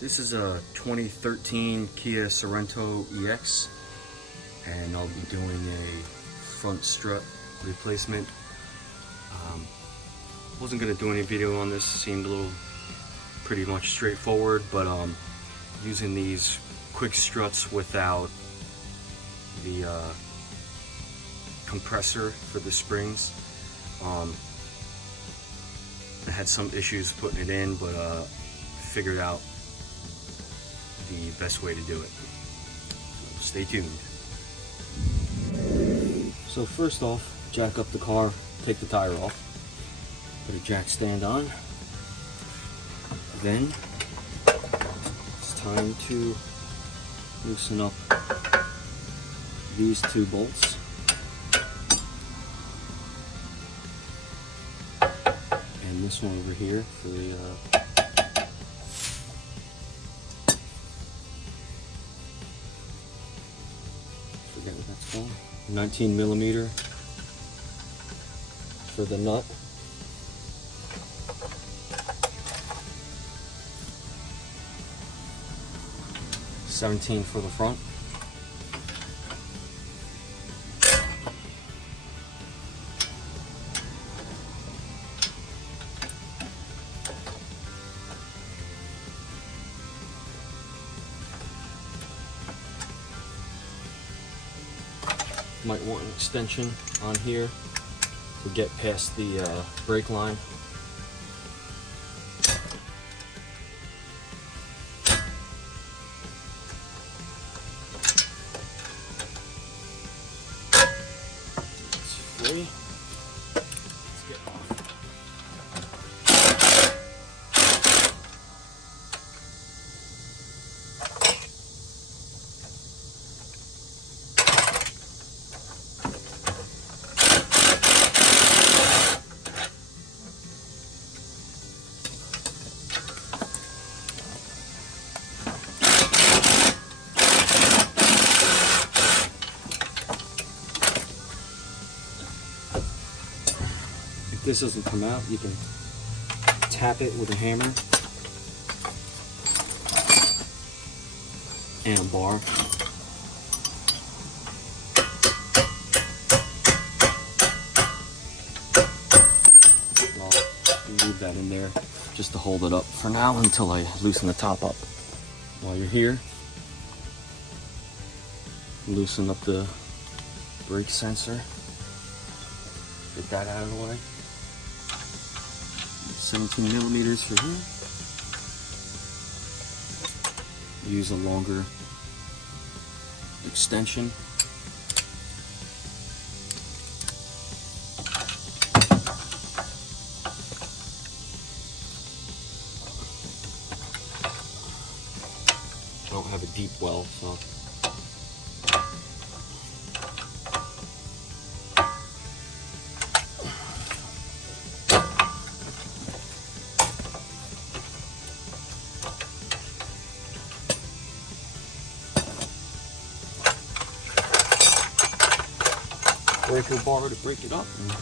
This is a 2013 Kia Sorento EX, and I'll be doing a front strut replacement. Wasn't going to do any video on this, seemed a little pretty much straightforward, but using these quick struts without the compressor for the springs, I had some issues putting it in, but figured out the best way to do it. So stay tuned. So first off, jack up the car, take the tire off, put a jack stand on. Then it's time to loosen up these two bolts. And this one over here for the forget what that's called. 19mm for the nut. $17 for the front. Might want an extension on here to get past the brake line. It's free. Let's get off. If this doesn't come out, you can tap it with a hammer and a bar. I'll leave that in there just to hold it up for now until I loosen the top up. While you're here, loosen up the brake sensor. Get that out of the way. 17mm for here. Use a longer extension. I don't have a deep well, so breaker bar to break it up, and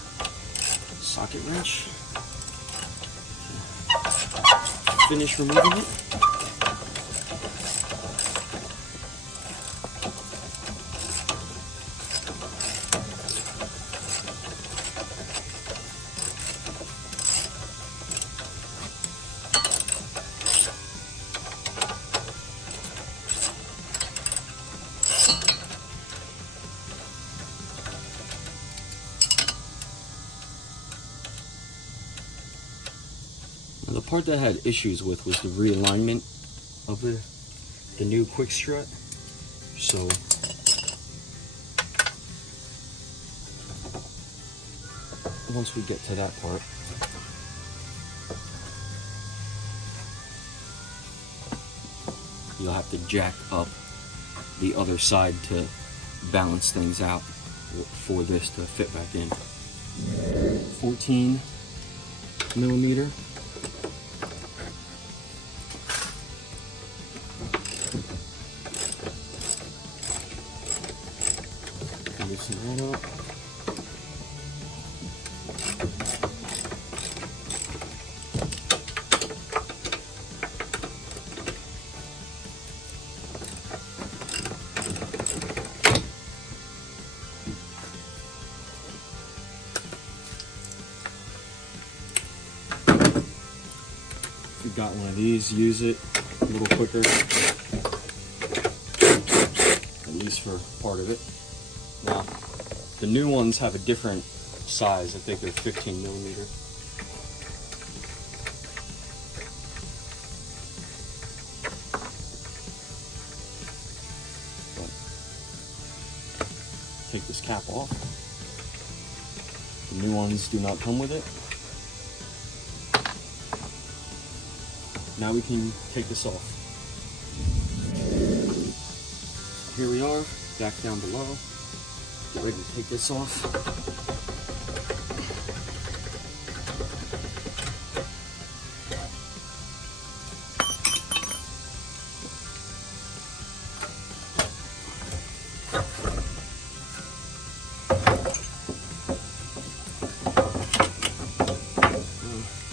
socket wrench. Finish removing it. The part that I had issues with was the realignment of the new quick strut. So once we get to that part, you'll have to jack up the other side to balance things out for this to fit back in. 14mm. Loosen that up. you got one of these, use it a little quicker, at least for part of it. Now, the new ones have a different size. I think they're 15 millimeter. But take this cap off. The new ones do not come with it. Now we can take this off. Here we are, back down below. Get ready to take this off.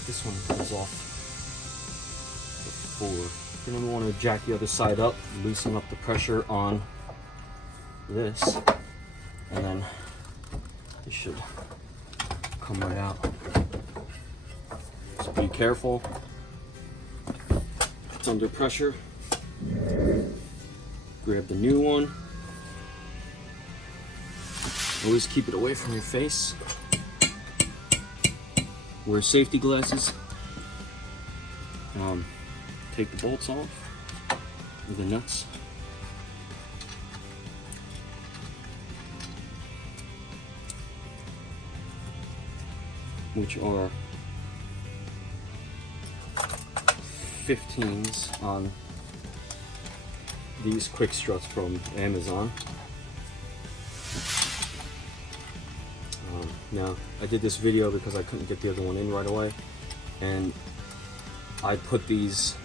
This one comes off before. Then we want to jack the other side up, loosen up the pressure on this, and then it should come right out. So be careful. It's under pressure. Grab the new one. Always keep it away from your face. Wear safety glasses. Take the bolts off, with the nuts. Which are 15s on these quick struts from Amazon. Now, I did this video because I couldn't get the other one in right away, and I put these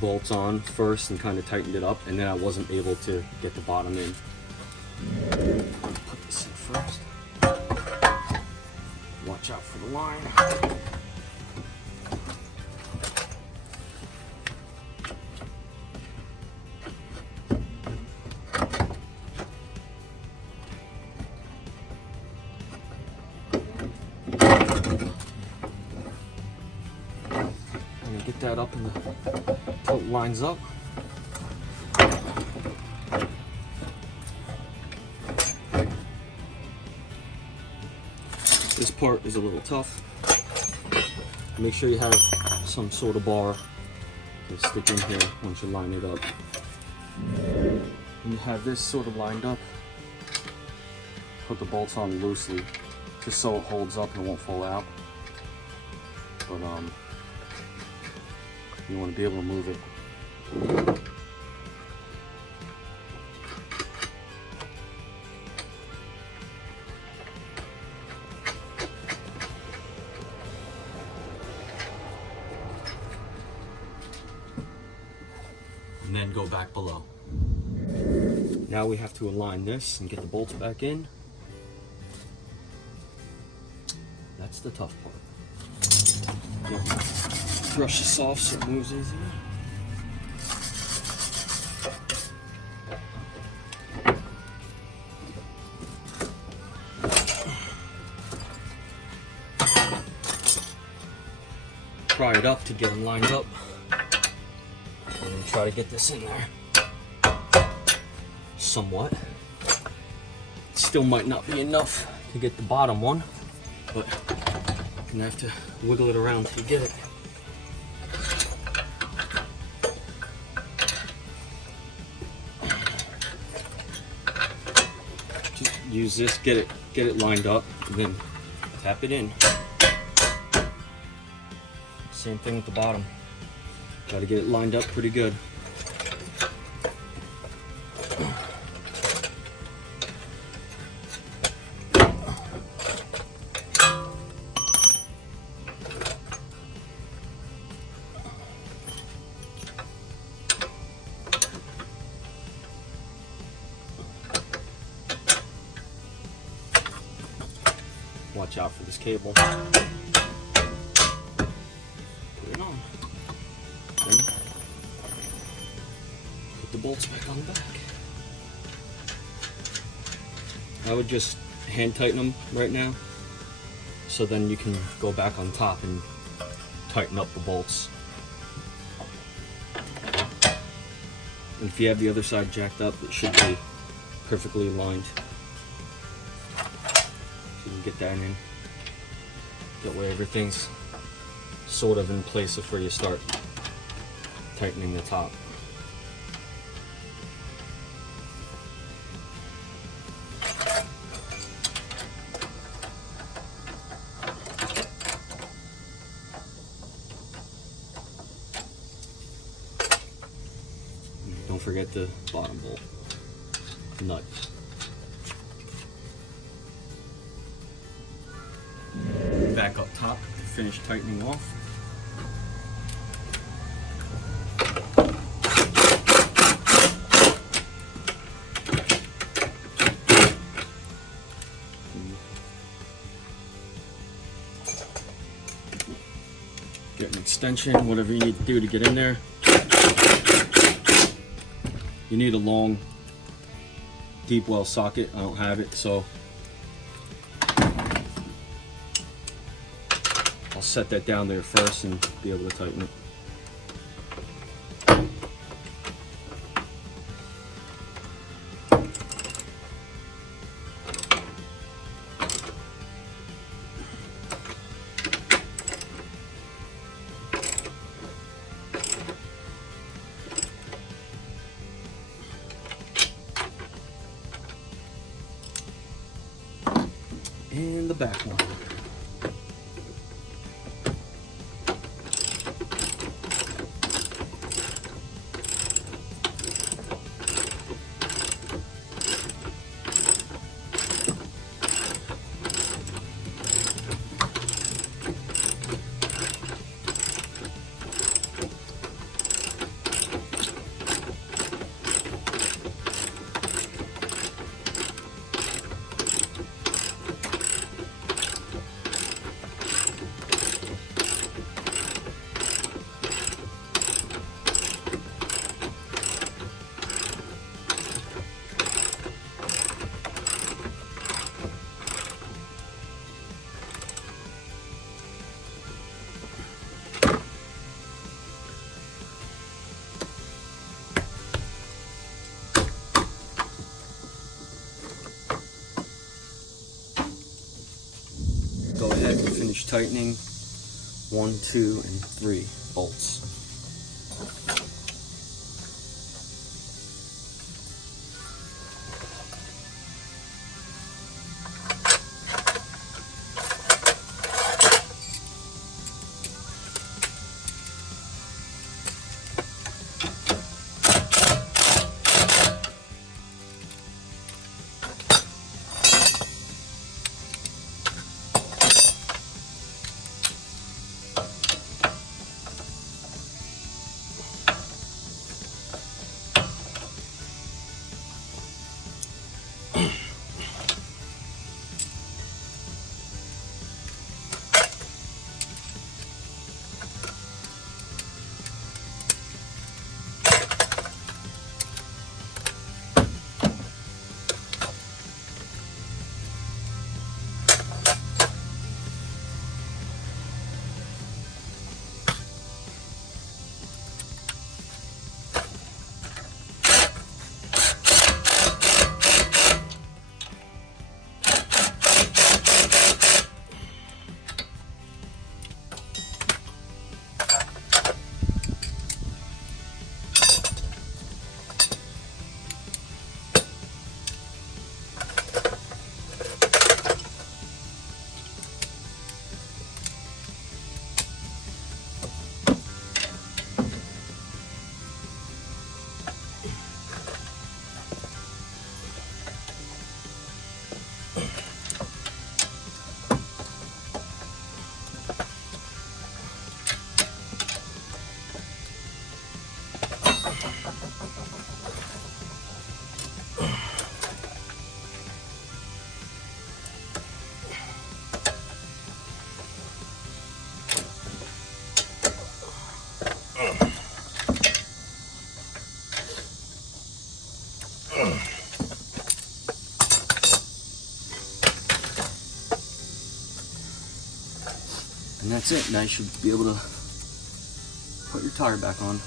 bolts on first and kind of tightened it up, and then I wasn't able to get the bottom in. Put this in first. Watch out for the line. Get that up and until it lines up. This part is a little tough. Make sure you have some sort of bar to stick in here once you line it up. When you have this sort of lined up, put the bolts on loosely, just so it holds up and won't fall out. But you want to be able to move it. And then go back below. Now we have to align this and get the bolts back in. That's the tough part. Brush this off so it moves easier. Pry it up to get them lined up. And then try to get this in there. Somewhat. Still might not be enough to get the bottom one, but you're gonna have to wiggle it around till you get it. Use this, get it lined up, and then tap it in. Same thing with the bottom. Got to get it lined up pretty good. Watch out for this cable. Put it on. Then put the bolts back on the back. I would just hand tighten them right now, so then you can go back on top and tighten up the bolts And if you have the other side jacked up, it should be perfectly aligned. So you can get that in. That way everything's sort of in place before you start tightening the top. Don't forget the bottom bolt nut. Back up top to finish tightening off. Get an extension, whatever you need to do to get in there. You need a long, deep well socket. I don't have it, so I'll set that down there first and be able to tighten it. And the back one. Go ahead and finish tightening 1, 2, and 3 bolts. And that's it. Now you should be able to put your tire back on.